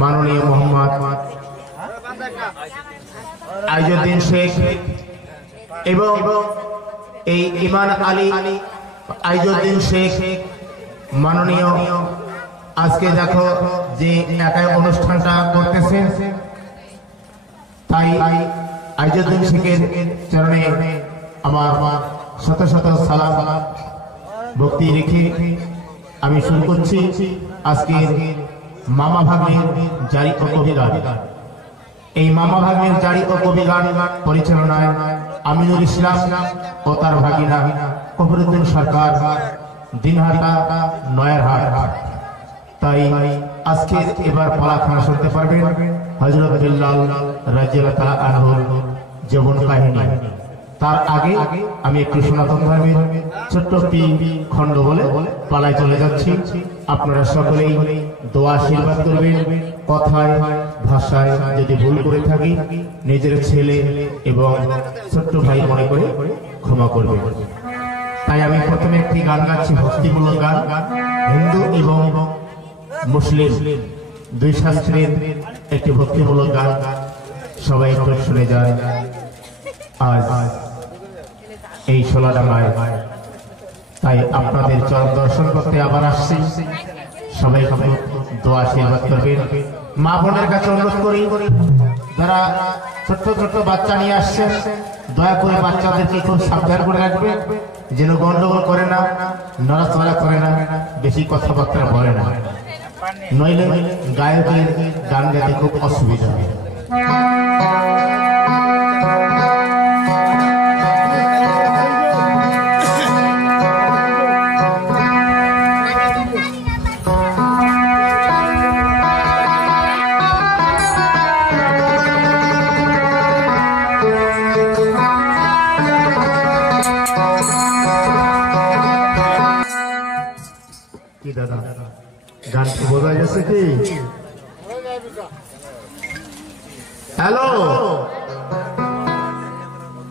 মাননীয় মোহাম্মদ আইজুদ্দিন শেখ এবং এই ইমান আলী আইজুদ্দিন শেখ মাননীয় আজকে দেখো যে একাই অনুষ্ঠানটা করতেছে, তাই আইজুদ্দিন শেখের চরণে আমার শত শত সালাম ভক্তি রেখে আমি শুরু করছি আজকে মামা ভাগ্নের জারি ও কবি গান। এই মামা ভাগ্নের জারি ও কবি গান পরিচালনায় আমিনুল ইসলাম ও তার ভাগিনা কফরুদ্দিন সরকার, দিনহাটা নয়ারহাট। তাই আজকে এবার পালাখানা শুনতে পারবেন হযরত বিল্লাল রাদিয়াল্লাহু তাআলা আনহুর জীবন কাহিনী। তার আগে আমি একটু সনাতন ধর্মের ছোট্ট খণ্ড বলে পালায় চলে যাচ্ছি। আপনারা সকলেই দোয়া আশীর্বাদ করবেন। কথায় ভাষায় যদি ভুল করে থাকি নিজের ছেলে এবং ছোট্ট ভাই মনে করে ক্ষমা করবেন। তাই আমি প্রথমে একটি গান গাচ্ছি, ভক্তিমূলক গান, হিন্দু এবং মুসলিম দুই শাস্ত্রের একটি ভক্তিমূলক গান। সবাই একটু শুনে যায়। আজ এই সোলাডাঙ্গায় তাই আপনাদের চরণ দর্শন করতে আবার আসছি। সবাই দোয়া আশীর্বাদ করবেন। মা বোনের কাছে অনুরোধ করি, যারা ছোট্ট ছোট্ট বাচ্চা নিয়ে আসছেন দয়া করে বাচ্চাদেরকে খুব সাবধান করে রাখবে, যেন গন্ডগোল করে না, নড়াচড়া করে না, বেশি কথাবার্তা বলে না, নইলে গায়কের গান গাইতে খুব অসুবিধা হয়। গান কি বোঝা গেছে কি? হ্যালো,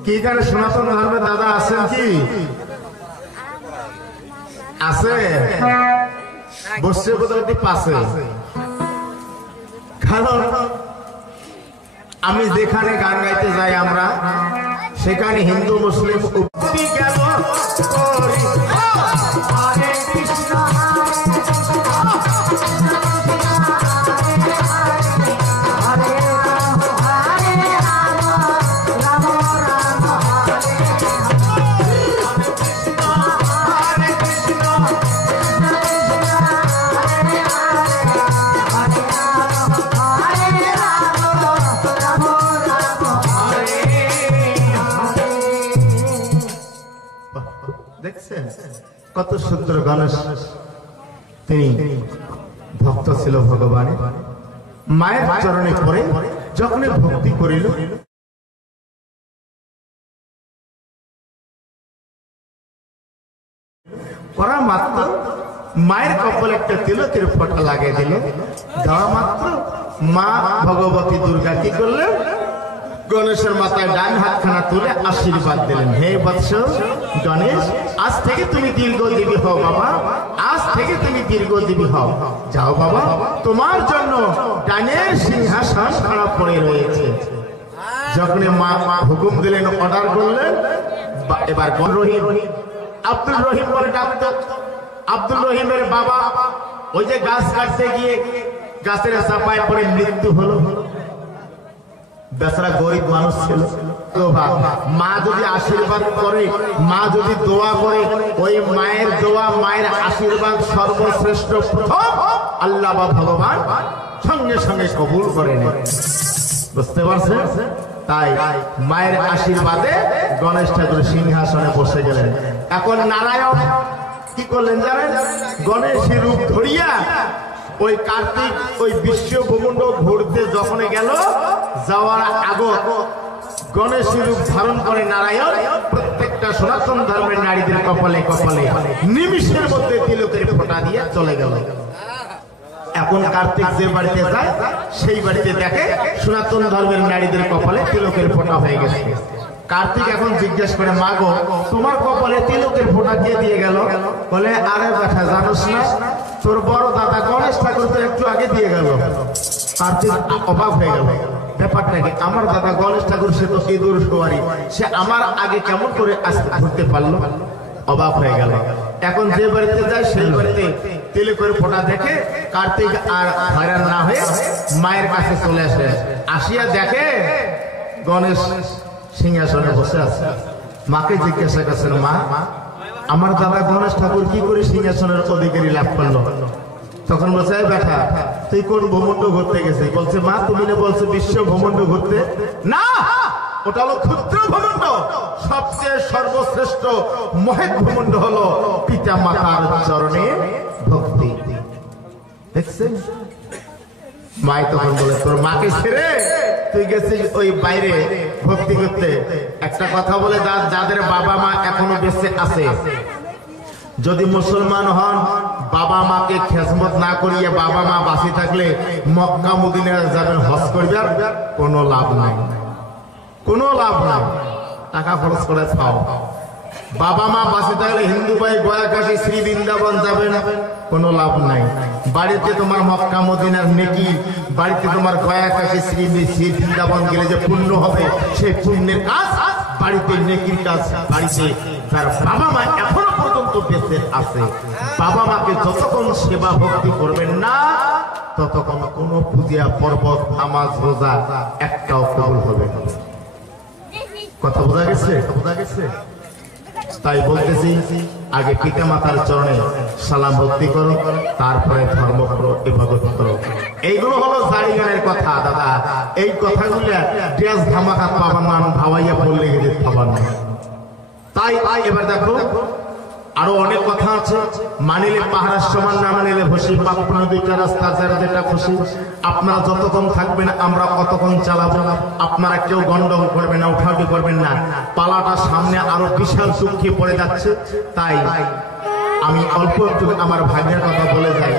কি গানে সনাতন ধর্মের দাদা আছেন কি? আছে? বসছে বোধহয় পাশে। কারণ আমি যেখানে গান গাইতে যাই আমরা সেখানে হিন্দু মুসলিম কত সুন্দর গণেশ তিনি ভক্ত ছিল ভগবানের। মায়ের চরণে পড়ে যখন ভক্তি করিল করা মাত্র মায়ের কপালে একটা তিলকের ফোঁটা লাগিয়ে দিল। দেওয়া মাত্র মা ভগবতী দুর্গা কি করলেন? গণেশের মাথায় ডান হাতখানা তুলে আশীর্বাদ দিলেন, হে বৎস গণেশ, আজ থেকে তুমি দীর্ঘজীবী হও বাবা, আজ থেকে তুমি দীর্ঘজীবী হও। যাও বাবা, তোমার জন্য ডানের সিংহাসন খাড়া পড়ে রয়েছে। যখন মা হুকুম দিলেন, অর্ডার করলেন, এবার রহিম আব্দুল রহিম বলে ডাকতো। আব্দুল রহিমের বাবা ওই যে গাছ কাটতে গিয়ে গাছের চাপায় পড়ে মৃত্যু হলো। বেচারা গরিব মানুষ ছিল। মা যদি আশীর্বাদ করে, মা যদি দোয়া করে, ওই মায়ের দোয়া মায়ের আশীর্বাদ সর্বশ্রেষ্ঠ প্রথম আল্লাহ বা ভগবান সঙ্গে সঙ্গে কবুল করে নেন। বুঝতে পারছেন? তাই মায়ের আশীর্বাদে গণেশ ঠাকুর সিংহাসনে বসে গেলেন। এখন নারায়ণ কি করলেন জানেন? গণেশের রূপ ধরিয়া ওই কার্তিক ওই বিশ্ব ভূমণ্ড ঘুরতে যখন গেল, যাওয়ার আগে গণেশের রূপ ধারণ করে নারায়ণ প্রত্যেকটা সনাতন ধর্মের নারীদের কপালে কপালে নিমিষের মধ্যে তিলকের ফোঁটা দিয়ে চলে গেল। এখন কার্তিক যে বাড়িতে যায় সেই বাড়িতে দেখে সনাতন ধর্মের নারীদের কপালে তিলকের ফোঁটা হয়ে গেছে। কার্তিক এখন জিজ্ঞেস করে, মা গো, তোমার কপালে তিলকের ফোঁটা কে দিয়ে গেল? বলে, আরে ব্যাটা জানোস না, তোর বড় দাদা গণেশ ঠাকুর তো একটু আগে দিয়ে গেল। কার্তিক অবাক হয়ে গেল ব্যাপারটা কি আমার দাদা গণেশ ঠাকুর সে তো ইঁদুর সওয়ারি সে আমার আগে কেমন করে আসতে ঘুরতে পারলো অবাক হয়ে গেল এখন যে বাড়িতে যায় সেই বাড়িতে তেলে করে ফোঁটা দেখে কার্তিক আর হয়রান না হয়ে মায়ের কাছে চলে আসে আসিয়া দেখে গণেশ সিংহাসনে বসে আছে মাকে জিজ্ঞাসা করছেন মা আমার দাদা গণেশ ঠাকুর কি করে সিংহাসনের অধিকারী লাভ করলো তখন বলছে বেটা তুই কোন ভ্রমণ্ড ঘুরতে গেছিস বলছে মা তুমি না বলছো বিশ্ব ভ্রমণ্ড ঘুরতে না ওটা হলো ক্ষুদ্র ভ্রমণ্ড সবচেয়ে সর্বশ্রেষ্ঠ মহৎ ভ্রমণ্ড হলো পিতা মাতার চরণে ভক্তি দেখছেন মাই তখন বলে তোর মাকে ছেড়ে তুই গেছিস ওই বাইরে ভক্তি করতে একটা কথা বলে যাদের বাবা মা এখনো বেঁচে আছে যদি মুসলমান হন বাবা মাকে খেজমত না করিয়ে বাবা মা বাঁচি থাকলে মক্কা মদিনা যাবেন হজ করবেন কোনো লাভ নাই কোনো লাভ নাই টাকা খরচ করে খাও বাবা মা বাঁচি থাকলে হিন্দু ভাই গয়া কাশী শ্রী বৃন্দাবন যাবেন কোনো লাভ নাই বাড়িতে তোমার মক্কা মদিনার নেকি বাড়িতে তোমার গয়া কাশী শ্রী বৃন্দাবন গেলে যে পুণ্য হবে সেই পুণ্যের কাজ বাড়িতে নেকির কাজ বাড়িতে যার বাবা মা এখনো পর্যন্ত বেঁচে আছে বাবা মাকে যতক্ষণ সেবা ভক্তি করবেন না ততক্ষণ কোনো পূজা পর্বত নামাজ রোজা একটাও কবুল হবে না কথা বোঝা গেছে তাই বলতেছি আগে পিতা মাতার চরণে সালাম ভক্তি করো তারপরে ধর্ম করো ইবাদত করো এইগুলো হলো জারি গানের কথা দাদা এই কথাগুলো ড্রেস ধামাকা পাবার নাম ভাবাইয়া বললে গেলে পাবার না তাই এবার দেখো আরো অনেক কথা আছে মানিলে পাহাড়ের সমান না মানিলে ভসি বাপনা দুইটা রাস্তা যারা যেটা খুশি আপনারা যতক্ষণ থাকবেন আমরা কতক্ষণ চালাবো আপনারা কেউ গন্ডগোল করবেন না উঠাউঠি করবেন না পালাটা সামনে আরো বিশাল সুখে পড়ে যাচ্ছে তাই আমি অল্প একটু আমার ভাগ্যের কথা বলে যাই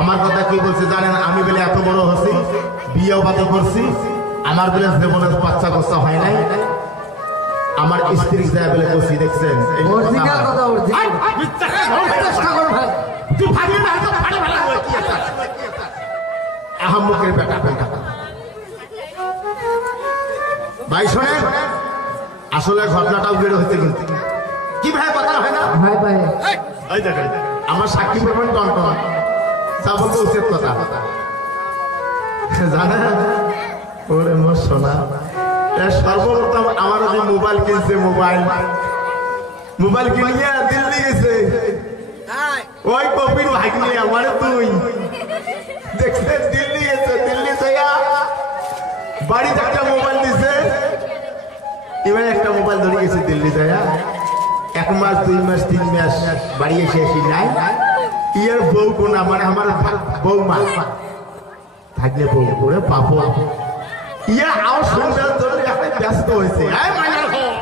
আমার কথা কি বলছে জানেন আমি বলে এত বড় হচ্ছি বিয়েও বাতি করছি আমার বলে জীবনে বাচ্চা কাচ্চা হয় নাই আমার স্ত্রী যা বলে বসি দেখছেন অরিজিনাল কথা অরিজিনাল চেষ্টা করো ভাই তুই ভাগিয়ে না তো ফাড়ি ভালো হয় কি আছে আহম্মকের বেটা কোনটা ভাই শুনেন আসলে ঘটনাটাও বের হইতে কিন্তু কি ভাই কথা হয় না ভাই ভাই এই দেখেন আমার সাক্ষী প্রমাণ টনটন তা বলতে উচিত কথা জানা ওরে মোর সোনা সর্বপ্রথম আমার যে মোবাইল কিনছে মোবাইল কিনিয়া দিল্লি গেছে ওই কপির ভাগ্নি আমার তুই দেখছে দিল্লি গেছে দিল্লি থেকে বাড়িতে একটা মোবাইল দিছে এবার একটা মোবাইল ধরে গেছে দিল্লি থেকে 1 মাস 2 মাস 3 মাস বাড়ি এসে আসি নাই ইয়ার বউ কোনা মানে আমার বউ মা থাকলে বউ করে পাবো ইয়া আও সুন্দর ধরে একটা ব্যস্ত হয়েছে এই মাইনার ঘর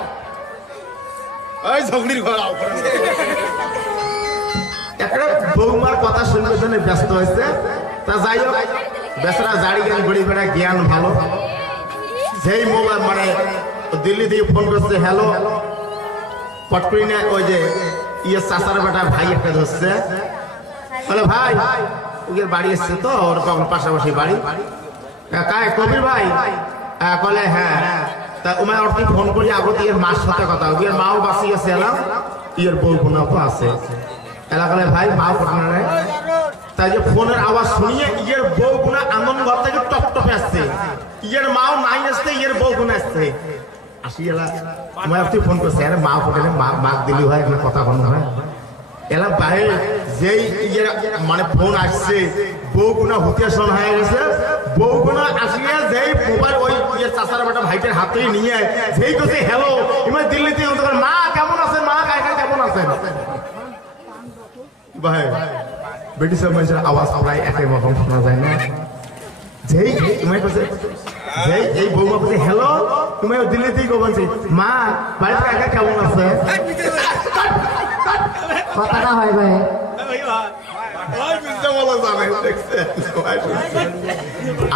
এই ঝগড়ির ঘর আও করে একটা বৌমার কথা শুনবে জন্য ব্যস্ত হয়েছে তা যাই হোক বেচারা জাড়ি জ্ঞান ঘড়ি বেড়া জ্ঞান ভালো যেই মোবাইল মানে দিল্লি থেকে ফোন করছে হ্যালো পটকুড়ি না ওই যে ইয়ে চাচার বেটা ভাই একটা ধরছে বলে ভাই ওদের বাড়ি এসছে তো ওর কখন পাশাপাশি বাড়ি কায় কবির ভাই বলে হ্যাঁ তা উমায় ওর তুই ফোন করি আগত ইয়ের মার সাথে কথা ইয়ের মাও বাঁচি গেছে এলাম ইয়ের বউ বোনাও তো আছে এলা বলে ভাই মাও ঘটনা রে তাই যে ফোনের আওয়াজ শুনিয়ে ইয়ের বউ বোনা আনন্দ ঘর থেকে টপ টপে আসছে ইয়ের মাও নাই আসছে ইয়ের বউ বোনা আসছে আসি এলা উমায় তুই ফোন করছে আরে মা ফোনে মাক দিলি হয় এখানে কথা বন্ধ হয় এলা বাইরে যেই ইয়ের মানে ফোন আসছে বউ বোনা হুতিয়াশন হয়ে গেছে বউ বোনা আসিয়া যেই মোবাইল ওই চাচার বেটা ভাইটের হাতে নিয়ে যেই কথা হ্যালো এবার দিল্লিতে মা কেমন আছে মা কাকা কেমন আছেন ভাই বেটি সব মানুষের আওয়াজ প্রায় একই রকম শোনা যায় না যেই তুমি কাছে যেই এই বৌমা বলছে হ্যালো তুমি দিল্লিতেই গো বলছি মা বাড়িতে কাকা কেমন আছে কথাটা হয় ভাই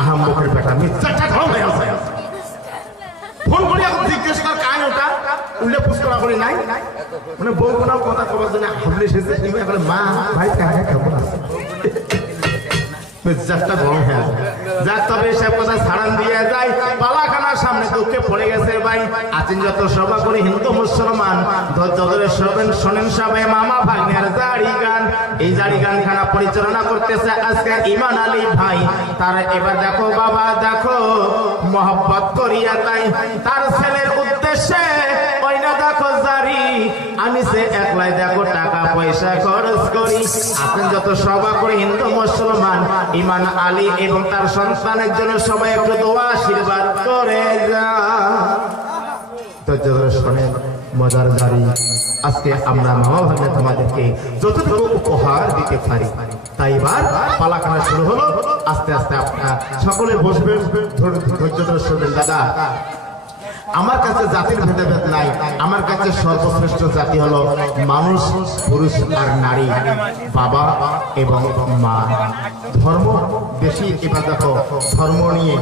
আহম্মকের বেটা মিথ্যাটা হয়ে আছে ফোন করে জিজ্ঞেস কর কান ওটা উল্লে পুষ্করা করে নাই মানে বউ কোনাও কথা কবার জন্য হামলে এসেছে মা ভাই কাকা কেমন আছে মিথ্যাটা গরম হয়ে আছে যা দুঃখে পড়ে গেছে ভাই। আছেন যত সভা করে হিন্দু মুসলমান, ধৈর্য ধরে শোনেন সবাই মামা ভাগ্নের জারি গান। এই জারি গান খানা পরিচালনা করতেছে আজকে ইমান আলী ভাই। তার এবার দেখো বাবা, দেখো মোহাব্বত করিয়া তাই তার ছেলের উদ্দেশ্যে ওই না দেখো জারি। আমি সে একলাই দেখো টাকা পয়সা খরচ করি। আপনি যত সভা করে হিন্দু মুসলমান, ইমান আলী এবং তার সন্তানের জন্য সবাই একটু দোয়া আশীর্বাদ করে যা। শোনেন মজার জারি, আজকে আমরা মামা ভাগ্নে তোমাদেরকে যতটুকু উপহার দিতে পারি। তাই এবার পালাখানা শুরু হলো। আস্তে আস্তে আপনারা সকলে বসবেন, ধৈর্য ধরে শুনবেন। দাদা, আমার কাছে জাতির ভেদাভেদ নাই। আমার কাছে সর্বশ্রেষ্ঠ জাতি হলো মানুষ, পুরুষ আর নারী, বাবা এবং মা। ধর্ম বেশি এবার দেখো, ধর্ম নিয়ে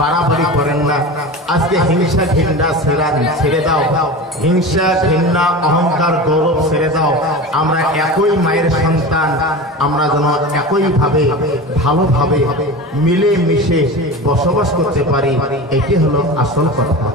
বাড়াবাড়ি করেন না। আজকে হিংসা ঘৃণা ছেড়ে দাও। হিংসা ঘৃণা অহংকার গৌরব ছেড়ে দাও। আমরা একই মায়ের সন্তান, আমরা যেন একইভাবে ভালোভাবে মিলে মিশে বসবাস করতে পারি। এটি হলো আসল কথা।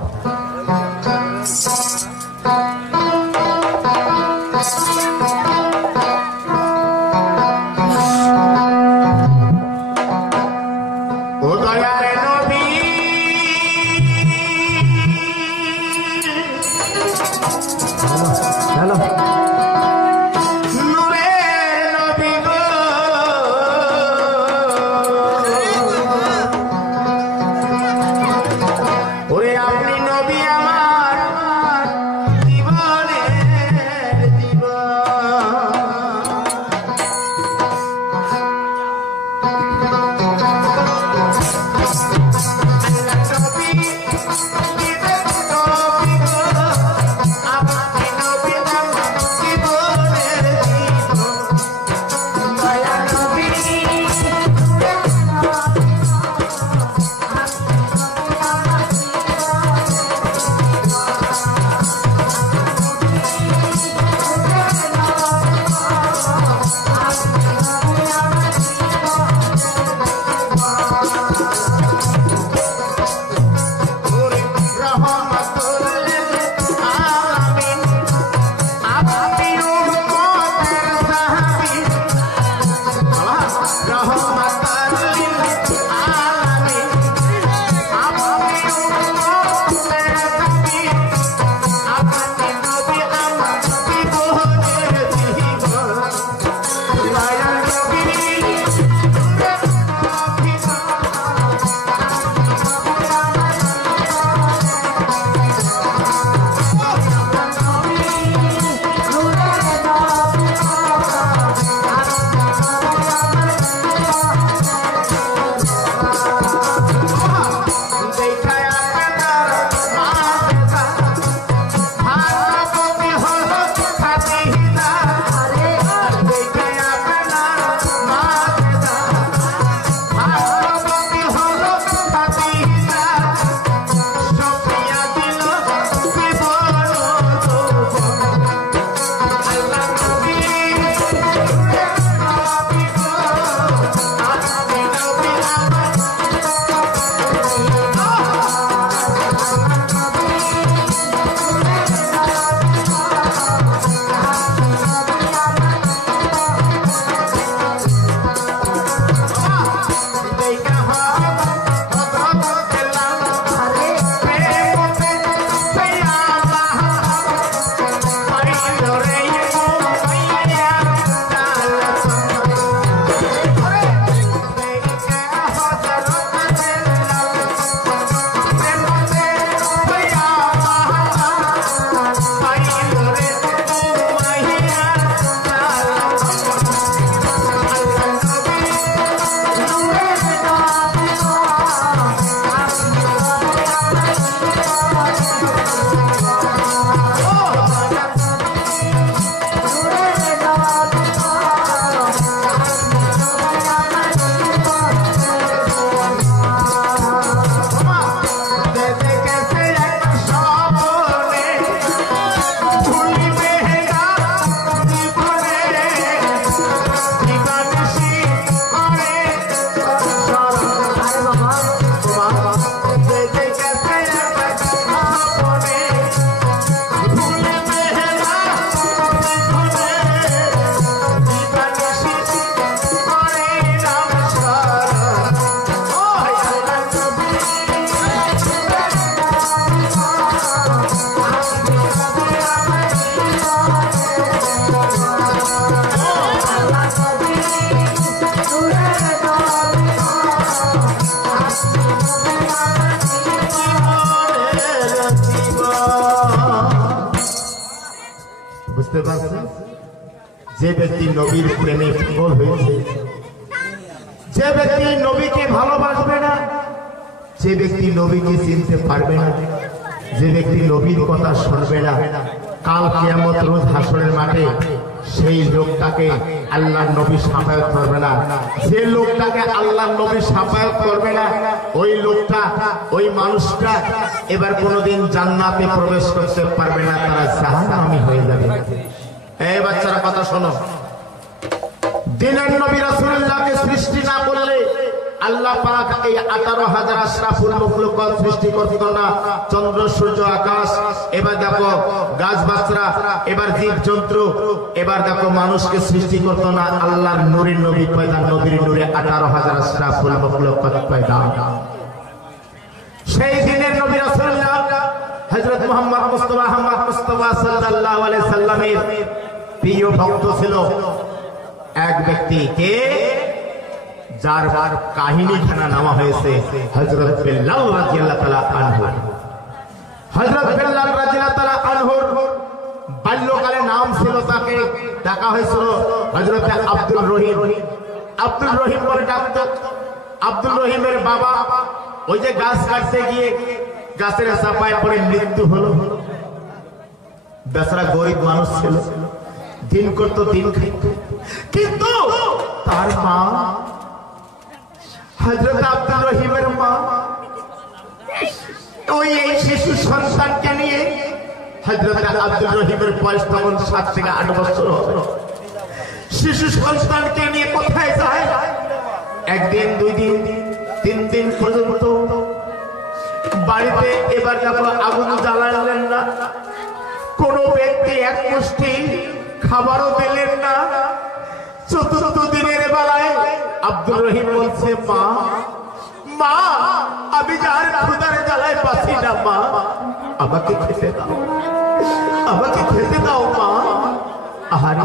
বুঝতে পারছেন? যে ব্যক্তি নবীর প্রেমে পাগল হয়েছে, যে ব্যক্তি নবীকে ভালোবাসবে না, যে ব্যক্তি নবীকে চিনতে পারবে না, যে ব্যক্তি নবীর কথা শুনবে না, কাল কিয়ামত রোজ হাসরের মাঠে সেই লোকটাকে আল্লাহর নবী শাফায়াত করবে না। যে লোকটাকে আল্লাহর নবী শাফায়াত করবে না, ওই লোকটা, ওই মানুষটা এবার কোনোদিন জান্নাতে প্রবেশ করতে পারবে না, তারা জাহান্নামী হয়ে যাবে। এই বাচ্চারা কথা শোনো, দিনের নবী রাসূলুল্লাহকে সৃষ্টি না করলে আল্লাহ পাক এই 18,000 আশরাফুল মাখলুকাত সৃষ্টি করত না। চন্দ্র সূর্য আকাশ, এবার দেখো গাছগাছরা, এবার জীবজন্তু, এবার দেখো মানুষকে সৃষ্টি করত না। আল্লাহর নূরের নবী পয়দা, নবীর নূরে 18,000 আশরাফুল মাখলুকাত পয়দা। সেই দিনের নবী রাসূলুল্লাহ হযরত মুহাম্মদ মুস্তাফা সাল্লাল্লাহু আলাইহি সাল্লামের প্রিয় ভক্ত ছিল এক ব্যক্তি, কে? যার কাহিনীখানা নামা হয়েছে হযরত বিল্লাল রাদিয়াল্লাহু তাআলা আনহু। হযরত বিল্লাল রাদিয়াল্লাহু তাআলা আনহুর বাল্যকালে নাম ছিল, তাকে ডাকা হয়েছিল হযরত আব্দুল রহিম। আব্দুল রহিম বলে ডাকতো। আব্দুল রহিমের বাবা ওই যে গাছ কাটতে গিয়ে গাছের চাপায় পড়ে মৃত্যু হলো। বেচারা গরিব মানুষ ছিল, দিন করতো দিন খাইত, কিন্তু তার মা হযরত আব্দুল রহিমের মা ওই এই শিশু সন্তানকে নিয়ে, হযরত আব্দুল রহিমের বয়স তখন 7 থেকে 8 বছর হলো, শিশু সন্তানকে নিয়ে কোথায় যায়? একদিন, 2 দিন, 3 দিন পর্যন্ত বাড়িতে এবার যখন আগুন জ্বালালেন না, কোন ব্যক্তি এক মুষ্টি খাবারও দিলেন না। 4th দিনের বেলায় আব্দুল রহিম বলছে, মা মা আমি যার ক্ষুধার জ্বালায় বাঁচি না, মা আমাকে খেতে দাও, আমাকে খেতে দাও মা। আহারে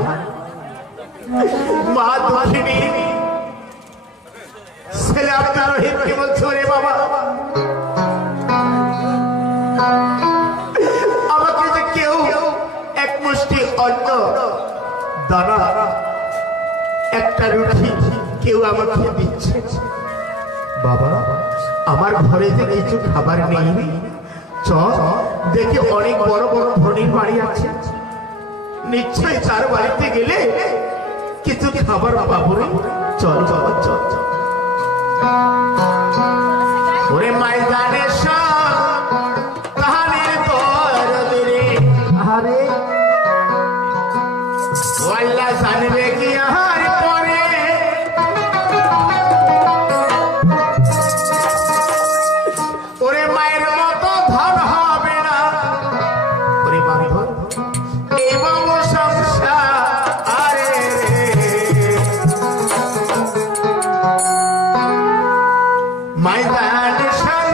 মা দুঃখিনী ছেলে আব্দুল রহিম কি বলছো? রে বাবা, আমাকে যে কেউ এক মুষ্টি অন্ন দানা, একটা রুটি কেউ আমাকে দিচ্ছে, বাবা আমার ঘরে যে কিছু খাবার নেই, চল দেখি অনেক বড় বড় ধনীর বাড়ি আছে, নিশ্চয়ই তার বাড়িতে গেলে কিছু খাবার পাবো রে, চল বাবা চল। ওরে ময়দানে সব কাহানির দরদ রে, আরে আল্লাহ জানবে কি আহার পরে, ওরে মায়ের মতো ধন হবে না, ওরে বাবা এই বাবু সংসার, আরে ময়দানে সব